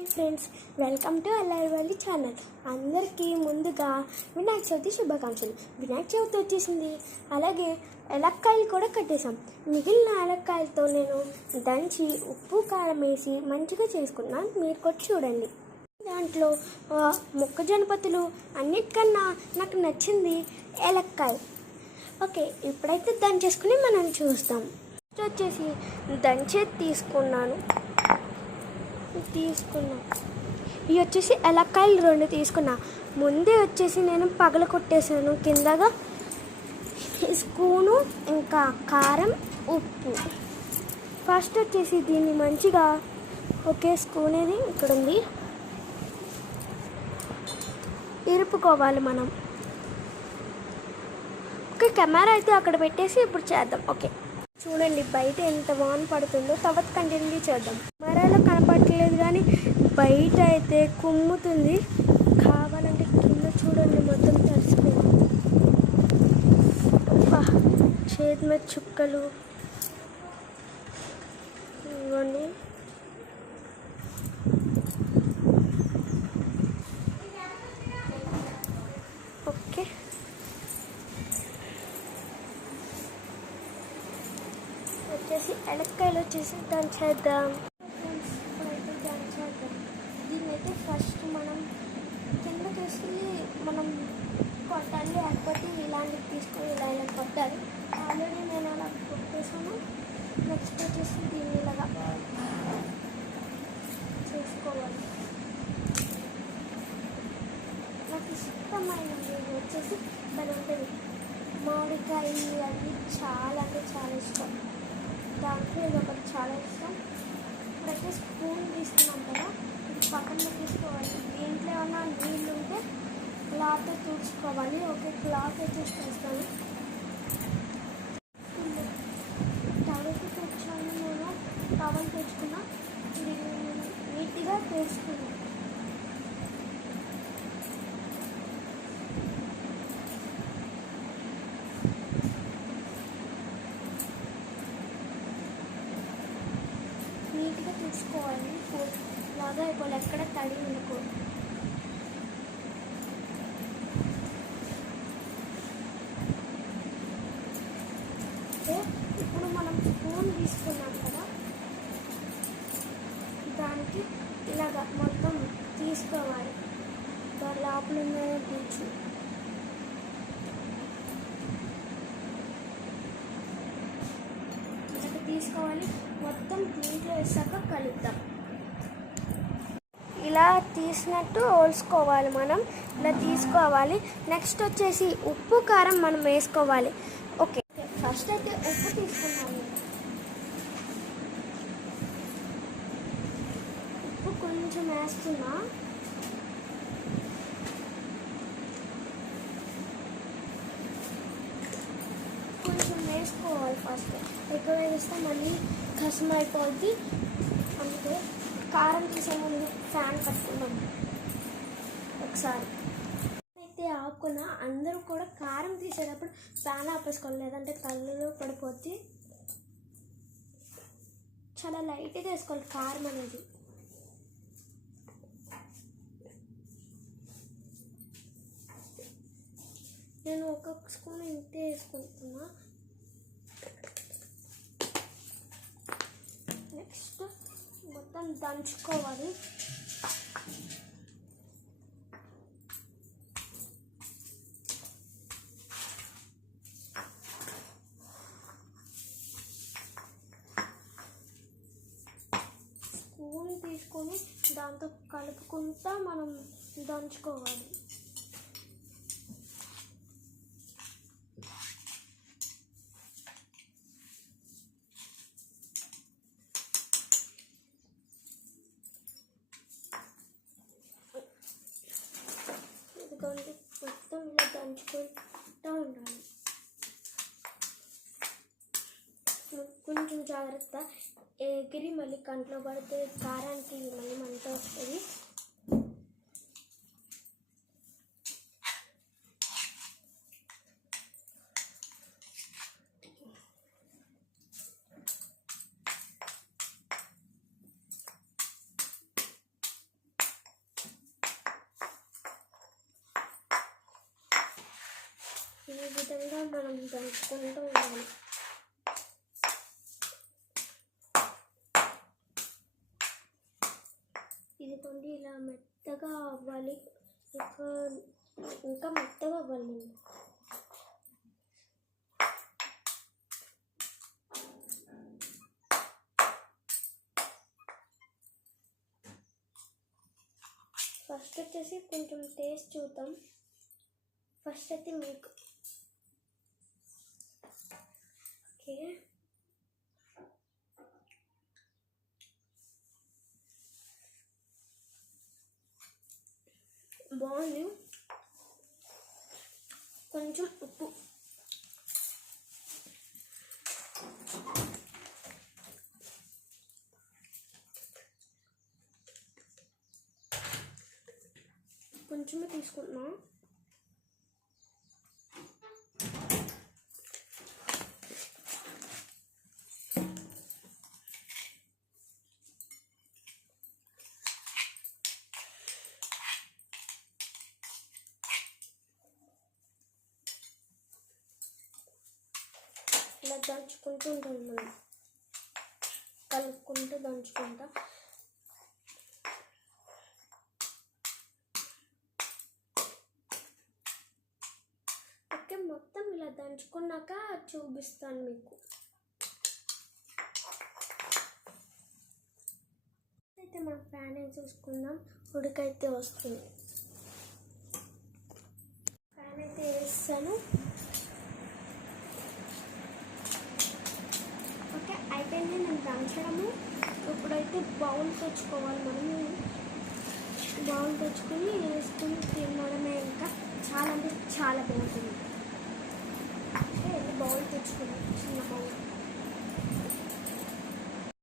Hi friends, welcome to Allarivalli channel. అందరికీ ముందుగా వినాయక చవితి శుభాకాంక్షలు. వినాయక చవితి వచ్చేసింది, అలాగే ఎలక్కాయలు కూడా కట్టేసాం. మిగిలిన ఎలక్కాయలతో నేను దంచి ఉప్పు కారం వేసి మంచిగా చేసుకున్నాను. మీరు కూడా చూడండి. దాంట్లో మొక్కజొన్న పొత్తులు అన్నిటికన్నా నాకు నచ్చింది ఎలక్కాయ. ఓకే, ఇప్పుడైతే దంచేసుకుని మనం చూస్తాం. ఫస్ట్ వచ్చేసి దంచేది తీసుకున్నాను. ఇవి వచ్చేసి ఎలక్కాయలు 2 తీసుకున్నా. ముందే వచ్చేసి నేను పగల కొట్టేసాను కిందగా స్పూను, ఇంకా కారం, ఉప్పు. ఫస్ట్ వచ్చేసి దీన్ని మంచిగా ఒకే స్పూన్ ఇది ఇక్కడ ఉంది ఇరుపుకోవాలి మనం. ఓకే, కెమెరా అయితే అక్కడ పెట్టేసి ఇప్పుడు చేద్దాం. ఓకే, చూడండి బయట ఎంత వాన పడుతుందో. తర్వాత కంటిన్యూ చేద్దాం. కెమెరాలో కనపడట్లేదు కానీ బయట అయితే కుమ్ముతుంది. కావాలంటే కింద చూడండి, మొత్తం తడిసిపోయింది. చేతి మీద చుక్కలు ఇవ్వండి. ఓకే, వచ్చేసి ఎలక్కాయలు వచ్చేసి దంచేద్దాం. ఇప్పుడైతే దంచేద్దాం. దీన్నైతే ఫస్ట్ మనం కింద తీసి మనం కొట్టాలి, లేకపోతే ఇలాంటివి తీసుకొని ఇలా కొట్టాలి. ఆల్రెడీ నేను అలా కొట్టేసాను. నెక్స్ట్ వచ్చేసి దీన్ని ఇలాగా చేసుకోవాలి. నాకు ఇష్టమైనది వచ్చేసి బెల్లంపల్లి మామిడికాయ అవి చాలా అంటే చాలా ఇష్టం. దాంట్లో ఇది ఒకటి చాలా ఇష్టం. ఇప్పుడైతే స్పూన్ తీసుకున్నాం కదా, ఇది పక్కన తీసుకోవాలి. దీంట్లో ఏమన్నా నీళ్ళు ఉంటే క్లాత్ తుడుచుకోవాలి. ఓకే, క్లాత్ తీసుకొస్తాను. తడికి తెచ్చాను నేను, టవల్ తెచ్చుకున్నా. ఇది నీట్గా తెచ్చుకున్నాను. నీట్గా తీసుకోవాలి. బాగా అయిపోవాలి, ఎక్కడ తడి ఉండకూడదు. ఇప్పుడు మనం స్పూన్ తీసుకున్నాం కదా, దానికి ఇలాగా మొత్తం తీసుకోవాలి. లోపల ఉన్న బీచు ఇలాగ తీసుకోవాలి. మొత్తం దీంట్లో వేసాక కలుపుతాం. ఇలా తీసినట్టు ఓల్చుకోవాలి. మనం ఇలా తీసుకోవాలి. నెక్స్ట్ వచ్చేసి ఉప్పు కారం మనం వేసుకోవాలి. ఓకే, ఫస్ట్ అయితే ఉప్పు తీసుకున్నాను. ఉప్పు కొంచెం వేస్తున్నా. కొంచెం వేసుకోవాలి. ఫస్ట్ ఎక్కువ వేస్తే మళ్ళీ కసం అయిపోద్ది. అందుకే కారం తీసే ముందు ఫ్యాన్ కట్టుకున్నాం ఒకసారి. అయితే ఆపుకున్నా. అందరూ కూడా కారం తీసేటప్పుడు ఫ్యాన్ ఆపేసుకోవాలి, లేదంటే కళ్ళలో పడిపోద్ది. చాలా లైట్గా వేసుకోవాలి కారం అనేది. నేను ఒక్కొక్క స్పూన్ ఇంతే వేసుకుంటున్నా. నెక్స్ట్ మొత్తం దంచుకోవాలి. స్పూన్ తీసుకొని దాంతో కలుపుకుంటా మనం దంచుకోవాలి. మొత్తం ఇలా దంచుకుంటూ ఉండాలి. కొంచెం జాగ్రత్త, ఎగిరి మళ్ళీ కంట్లో పడితే కారానికి మళ్ళీ మంట వస్తుంది. ఈ విధంగా మనం దంచుకుంటూ ఉండాలి. ఇదిగోండి ఇలా మెత్తగా అవ్వాలి, ఇంకా మెత్తగా అవ్వాలి. ఫస్ట్ వచ్చేసి కొంచెం టేస్ట్ చూద్దాం. ఫస్ట్ అయితే మీకు ఓకే బాగుంది. కొంచెం ఉప్పు, కొంచెమే తీసుకుంటున్నా. ఇలా దంచుకుంటూ ఉంటాను, మనం కలుపుకుంటూ దంచుకుంటా. ఓకే, మొత్తం ఇలా దంచుకున్నాక చూపిస్తాను మీకు. అయితే మనం ఫ్యాన్ అయితే చూసుకుందాం, ఉడికైతే వస్తుంది. ఫ్యాన్ అయితే వేస్తాను. ఓకే, అయిపోయింది నేను దంచడము. ఇప్పుడైతే బౌల్ తెచ్చుకోవాలి. మనము బౌల్ తెచ్చుకొని వేసుకుని తినడమే. ఇంకా చాలా అంటే చాలా బాగుంటుంది. బౌల్ తెచ్చుకున్నాను, చిన్న బౌల్.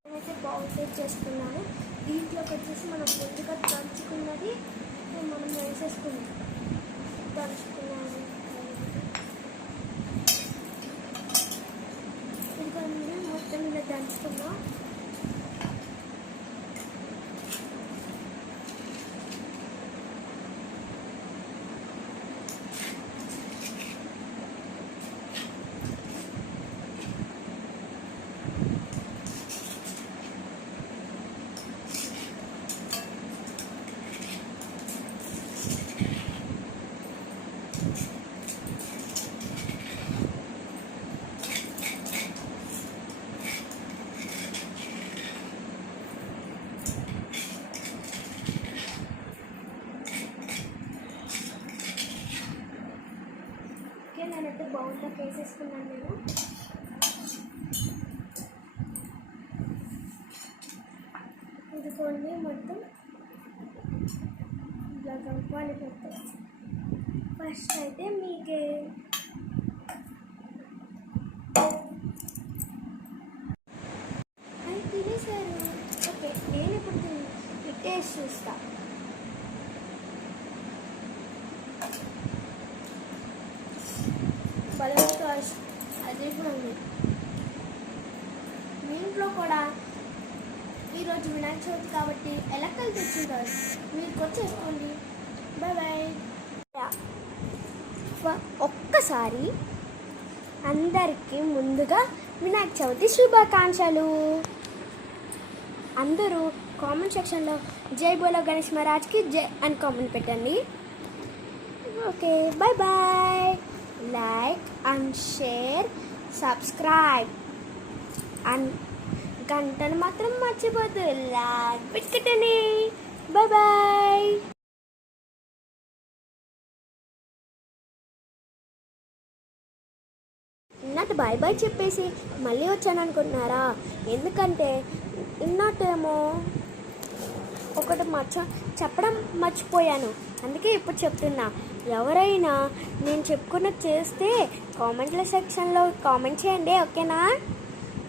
నేనైతే బౌల్ తెచ్చేసుకున్నాను. దీంట్లోకి వచ్చేసి మనం ముందుగా దంచుకున్నది మనం వేసేసుకున్నాం. దంచుకున్నాను ఇంకా మొత్తం ఇలా దంచుకున్నా. నేనైతే బౌల్లోకి వేసేసుకున్నాను. నేను ఇదిగోండి మొత్తం ఇలా కలపాలి. మొత్తం ఫస్ట్ అయితే మీకు అది తినేసారు. ఓకే, నేను ఇప్పుడు టేస్ట్ చూస్తా. బలస్ అది ఉంది. మీ ఇంట్లో కూడా ఈరోజు వినాయక చవితి కాబట్టి ఎలక్కలు తెచ్చుంటారు, మీరు వచ్చేసుకోండి. Bye bye. ఒక్కసారి అందరికీ ముందుగా వినాయక చవితి శుభాకాంక్షలు. అందరూ కామెంట్ సెక్షన్లో జై బోలో గణేష్ మహారాజ్కి జై అని కామెంట్ పెట్టండి. Okay, bye bye. Like and share, subscribe and గంటను మాత్రం మర్చిపోద్దు. లైక్ పెట్టుకుంటండి. Bye bye. ఇన్నట్టు బాయ్ బాయ్ చెప్పేసి మళ్ళీ వచ్చాను అనుకుంటున్నారా? ఎందుకంటే ఇన్నట్టేమో ఒకటి చెప్పడం మర్చిపోయాను, అందుకే ఇప్పుడు చెప్తున్నా. ఎవరైనా నేను చెప్పుకున్నది చేస్తే కామెంట్ల సెక్షన్లో కామెంట్ చేయండి, ఓకేనా?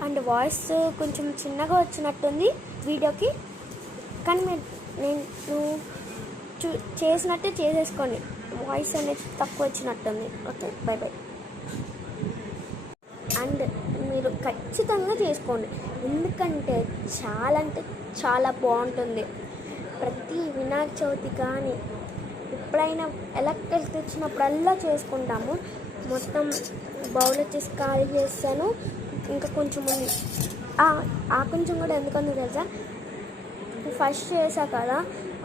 అండ్ వాయిస్ కొంచెం చిన్నగా వచ్చినట్టుంది వీడియోకి, కానీ నేను చేసినట్టే చేసేసుకోండి. వాయిస్ అనేది తక్కువ వచ్చినట్టుంది. Okay, bye bye. అండ్ మీరు ఖచ్చితంగా చేసుకోండి, ఎందుకంటే చాలా అంటే చాలా బాగుంటుంది. ప్రతి వినాయక చవితి కానీ ఎప్పుడైనా ఎలక్కలు తెచ్చినప్పుడల్లా చేసుకుంటాము. మొత్తం బౌల్ వచ్చేసి ఖాళీ చేస్తాను. ఇంకా కొంచెం ఉంది. ఆ కొంచెం కూడా ఎందుకందో తెలుసా, ఫస్ట్ చేసా కదా,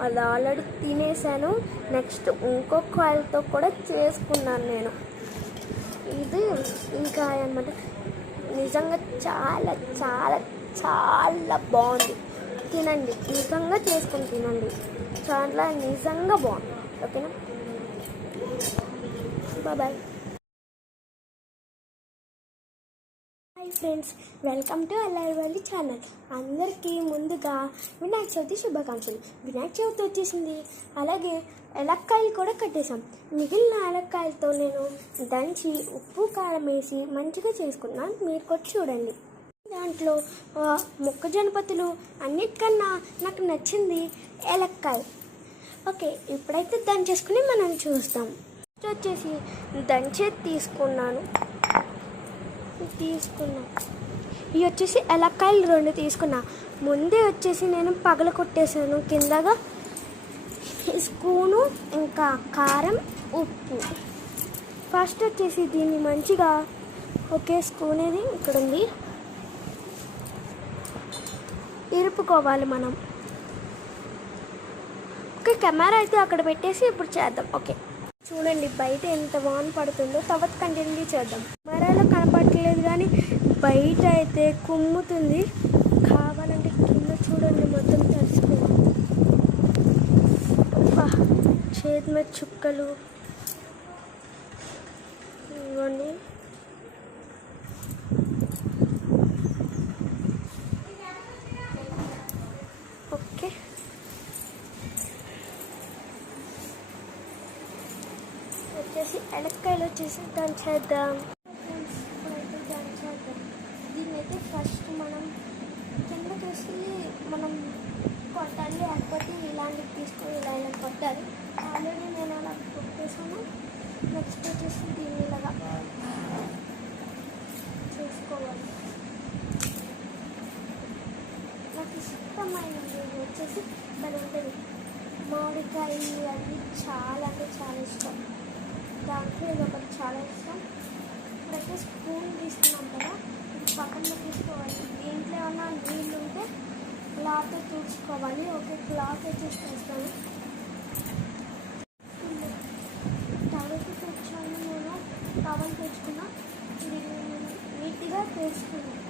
అది ఆల్రెడీ తినేసాను. నెక్స్ట్ ఇంకొక ఆయిల్తో కూడా చేసుకున్నాను నేను. ఇది ఇంకా అనమాట. నిజంగా చాలా చాలా చాలా బాగుంది. తినండి, నిజంగా చేసుకుని తినండి. చాలా నిజంగా బాగుంది. ఓకేనా, bye. Hi friends, welcome to Allari channel. అందరికీ ముందుగా వినాయక చవితి శుభాకాంక్షలు. వినాయక చవితి వచ్చేసింది, అలాగే ఎలక్కాయలు కూడా కట్టేసాం. మిగిలిన ఎలక్కాయలతో నేను దంచి ఉప్పు కారం వేసి మంచిగా చేసుకున్నాను. మీరు కూడా చూడండి. దాంట్లో మొక్కజొన్న పొత్తులు, అన్నిటికన్నా నాకు నచ్చింది ఎలక్కాయ. ఓకే, ఇప్పుడైతే దంచేసుకుని మనం చూస్తాం. ఫస్ట్ వచ్చేసి దంచేది తీసుకున్నాను. ఇవి వచ్చేసి ఎలక్కాయలు 2 తీసుకున్నా. ముందే వచ్చేసి నేను పగల కొట్టేసాను కిందగా స్పూను, ఇంకా కారం, ఉప్పు. ఫస్ట్ వచ్చేసి దీన్ని మంచిగా ఒకే స్పూన్ ఇది ఇక్కడ ఉంది, ఇరుపుకోవాలి మనం. ఓకే, కెమెరా అయితే అక్కడ పెట్టేసి ఇప్పుడు చేద్దాం. ఓకే, చూడండి బయట ఎంత వాన పడుతుందో. తర్వాత కంటిన్యూ చేద్దాం. కెమెరాలో కనపడట్లేదు కానీ బయట అయితే కుమ్ముతుంది. కావాలంటే కింద చూడండి, మొత్తం తడిసిపోయింది. చేతి మీద చుక్కలు ఇవ్వండి. ఓకే, వచ్చేసి ఎలక్కాయలు వచ్చేసి దంచేద్దాం. దీన్ని అయితే ఫస్ట్ మనం కిందకేసి మనం కొట్టాలి, లేకపోతే ఇలాంటివి తీసుకొని ఇలా కొట్టాలి. ఆల్రెడీ నేను అలా కొట్టేసాను. నెక్స్ట్ వచ్చేసి దీన్ని ఇలాగా చేసుకోవాలి. నాకు ఇష్టమైనది వచ్చేసి దాని ఉంటుంది మామిడికాయ. అవి చాలా అంటే చాలా ఇష్టం. దాంట్లో ఇది ఒకటి చాలా ఇష్టం. ఇప్పుడైతే స్పూన్ తీసుకున్నాం కదా, ఇది పక్కన తీసుకోవాలి. దీంట్లో ఏమన్నా నీళ్ళు ఉంటే క్లాత్ తుడుచుకోవాలి. ఓకే, క్లాత్ వచ్చేసి తీస్తాను. టవల్ తెచ్చాను నేను. టవల్ తెచ్చుకున్నా, నీట్గా తెచ్చుకున్నాను.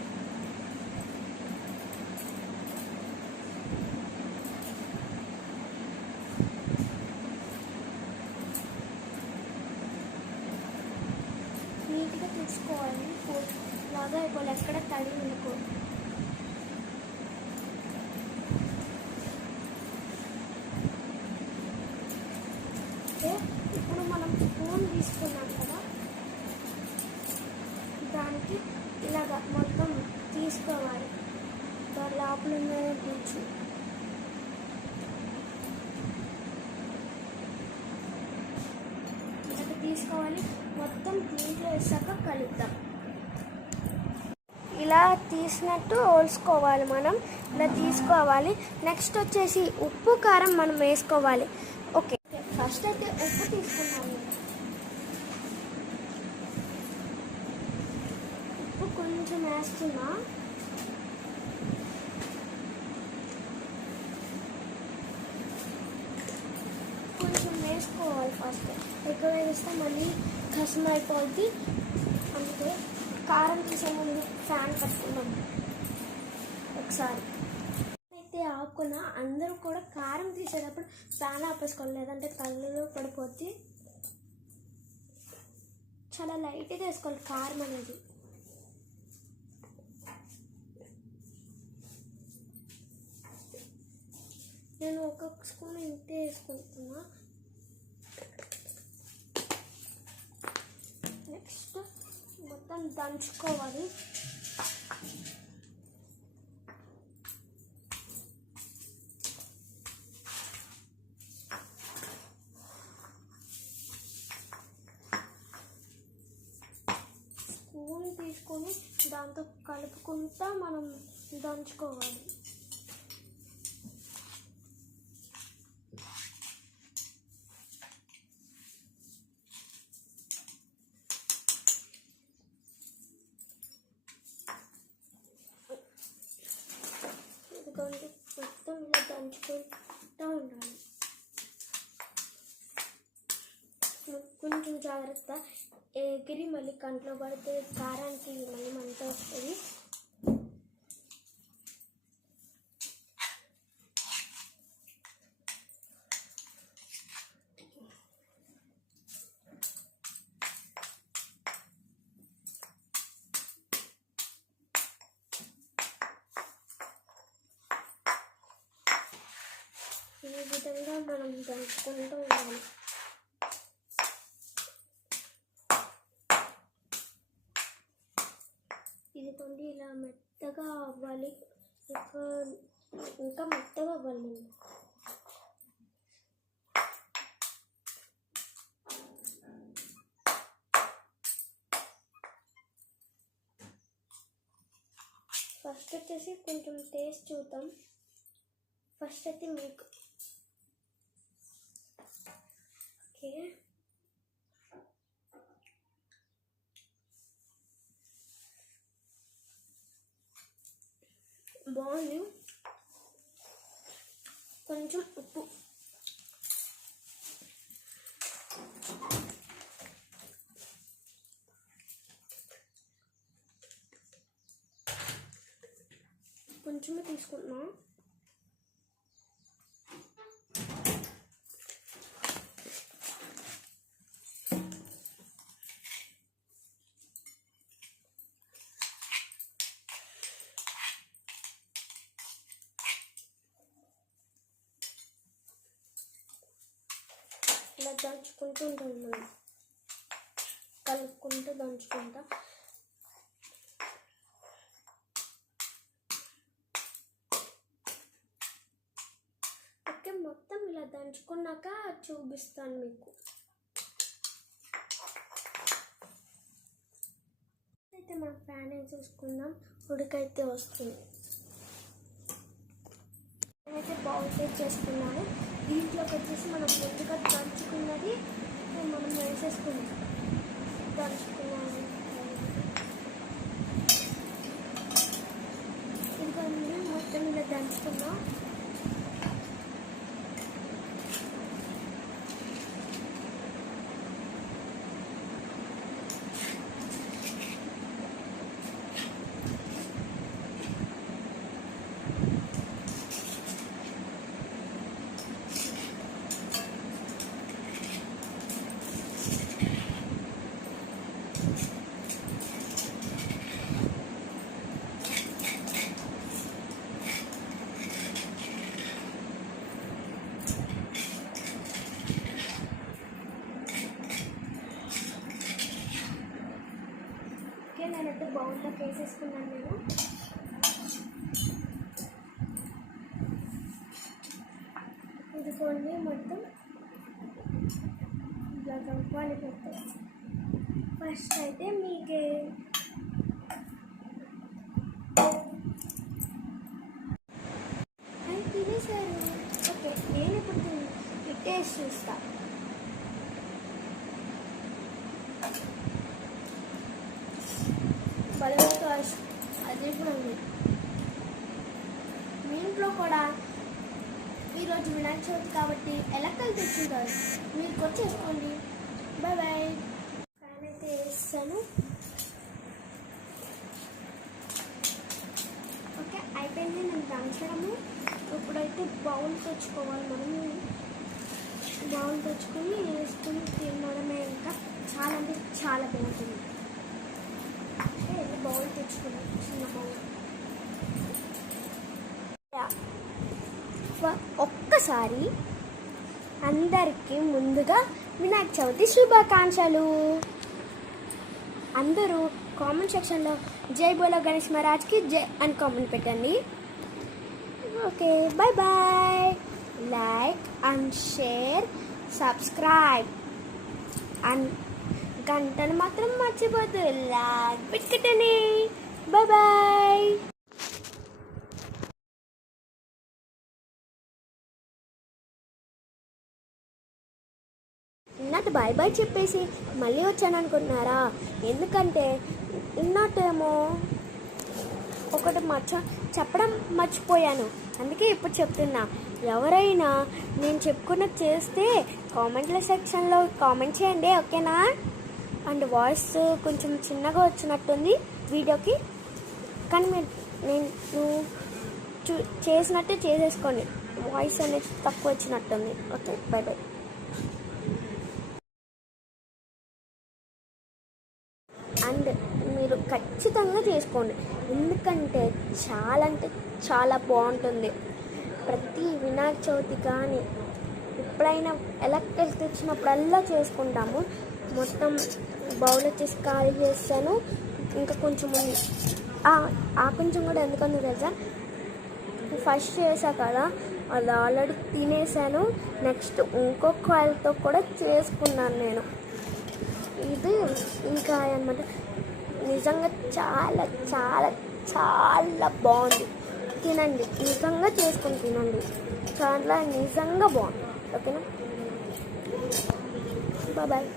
నీట్గా తెచ్చుకోవాలి. లాగా అయిపోవాలి, ఎక్కడ తడి ఉండకూడదు. ఇప్పుడు మనం స్పూన్ తీసుకున్నాం కదా, దానికి ఇలాగా మొత్తం తీసుకోవాలి. లోపల ఉన్న గుజ్జు ఇలాగ తీసుకోవాలి. మొత్తం దీంట్లో వేసాక కలుపుతాం. ఇలా తీసినట్టు ఓల్చుకోవాలి. మనం ఇలా తీసుకోవాలి. నెక్స్ట్ వచ్చేసి ఉప్పు కారం మనం వేసుకోవాలి. ఓకే, ఫస్ట్ అయితే ఉప్పు తీసుకున్నాము. ఉప్పు కొంచెం వేస్తున్నా. కొంచెం వేసుకోవాలి. ఫస్ట్ ఎక్కువ వేస్తే మళ్ళీ కసం అయిపోద్ది. అందుకే కారం తీసే ముందు ఫ్యాన్ కట్టుకున్నాం ఒకసారి. అయితే ఆపుకున్నా. అందరూ కూడా కారం తీసేటప్పుడు ఫ్యాన్ ఆపేసుకోవాలి, లేదంటే కళ్ళలో పడిపోద్ది. చాలా లైట్గా వేసుకోవాలి కారం అనేది. నేను ఒక్కొక్క స్పూన్ ఇంతే వేసుకుంటున్నా. నెక్స్ట్ మొత్తం దంచుకోవాలి. స్పూన్ తీసుకొని దాంతో కలుపుకుంటా మనం దంచుకోవాలి. కలుపుతూ ఉండాలి. కొంచెం జాగ్రత్త, ఎగిరి మళ్ళీ కంట్లో పడితే కారానికి మళ్ళీ మంట వస్తుంది. ఈ విధంగా మనం దంచుకుంటూ ఉండాలి. ఇదిగోండి, ఇలా మెత్తగా అవ్వాలి, ఇంకా మెత్తగా అవ్వాలి. ఫస్ట్ వచ్చేసి కొంచెం టేస్ట్ చూద్దాం. ఫస్ట్ అయితే మీకు ఓకే, బాగుంది. కొంచెం ఉప్పు, కొంచెమే తీసుకుంటున్నా. ఇలా దంచుకుంటూ ఉంటాను, మనం కలుపుకుంటూ దంచుకుంటా. ఓకే, మొత్తం ఇలా దంచుకున్నాక చూపిస్తాను మీకు. అయితే మనం ప్యాన్ చూసుకుందాం, ఉడికైతే వస్తుంది. నేనైతే బౌల్ చేసుకున్నాను. దీంట్లోకి వచ్చేసి మనం ముందుగా దంచుకున్నది మనం వేసేసుకున్నాం. దంచుకున్నాము ఇంకా మొత్తం ఇలా దంచుకున్నాం. నేనైతే బౌల్లోకి వేసేసుకున్నాను. నేను ఇదిగోండి, మొత్తం ఇలా కలపాలి. మొత్తం ఫస్ట్ అయితే మీకే అని తినేసారు. ఓకే, నేను ఇప్పుడు టేస్ట్ చూస్తా. అది కూడా ఉంది. మీ ఇంట్లో కూడా ఈరోజు వినాయక చవితి కాబట్టి ఎలక్కలు తెచ్చుంటారు, మీరు వచ్చేసుకోండి. Bye bye. ఫ్యాన్ అయితే వేస్తాను. ఓకే, అయిపోయింది నేను దంచడము. ఇప్పుడైతే బౌల్ తెచ్చుకోవాలి. మనం బౌల్ తెచ్చుకొని వేసుకొని తినడమే. ఇంకా చాలా అంటే చాలా బాగుంటుంది. బౌల్ తెచ్చుకున్నాం, చిన్న బౌల్. ఒక్కసారి అందరికీ ముందుగా వినాయక చవితి శుభాకాంక్షలు. అందరూ కామెంట్ సెక్షన్లో జై బోలో గణేష్ మహారాజ్కి జై అని కామెంట్ పెట్టండి. Okay, bye bye. Like and share, subscribe and గంటను మాత్రం మర్చిపోద్దు. లైక్ పెట్టుకుంటండి. Bye bye. ఇన్నట్టు బాయ్ బాయ్ చెప్పేసి మళ్ళీ వచ్చాను అనుకుంటున్నారా? ఎందుకంటే ఇన్నట్టేమో ఒకటి చెప్పడం మర్చిపోయాను, అందుకే ఇప్పుడు చెప్తున్నా. ఎవరైనా నేను చెప్పుకున్నది చేస్తే కామెంట్ల సెక్షన్లో కామెంట్ చేయండి, ఓకేనా? అండ్ వాయిస్ కొంచెం చిన్నగా వచ్చినట్టుంది వీడియోకి, కానీ నువ్వు చేసినట్టే చేసేసుకోండి. వాయిస్ అనేది తక్కువ వచ్చినట్టుంది. Okay, by by. అండ్ మీరు ఖచ్చితంగా చేసుకోండి, ఎందుకంటే అంటే చాలా బాగుంటుంది. ప్రతి వినాయక చవితి కానీ ఎప్పుడైనా ఎలక్ట్రిక్ తెచ్చినప్పుడల్లా చేసుకుంటాము. మొత్తం బౌల్ వచ్చేసి ఖాళీ చేస్తాను. ఇంకా కొంచెం ఉంది, ఆ కొంచెం కూడా ఎందుకందో తెలుసా, ఫస్ట్ చేసా కదా, అది ఆల్రెడీ తినేసాను. నెక్స్ట్ ఇంకొక ఆయిల్తో కూడా చేసుకున్నాను నేను. ఇది ఇంకా అనమాట. నిజంగా చాలా చాలా చాలా బాగుంది. తినండి, నిజంగా చేసుకొని తినండి, చాలా నిజంగా బాగుంది. ఓకేనా? బాయ్.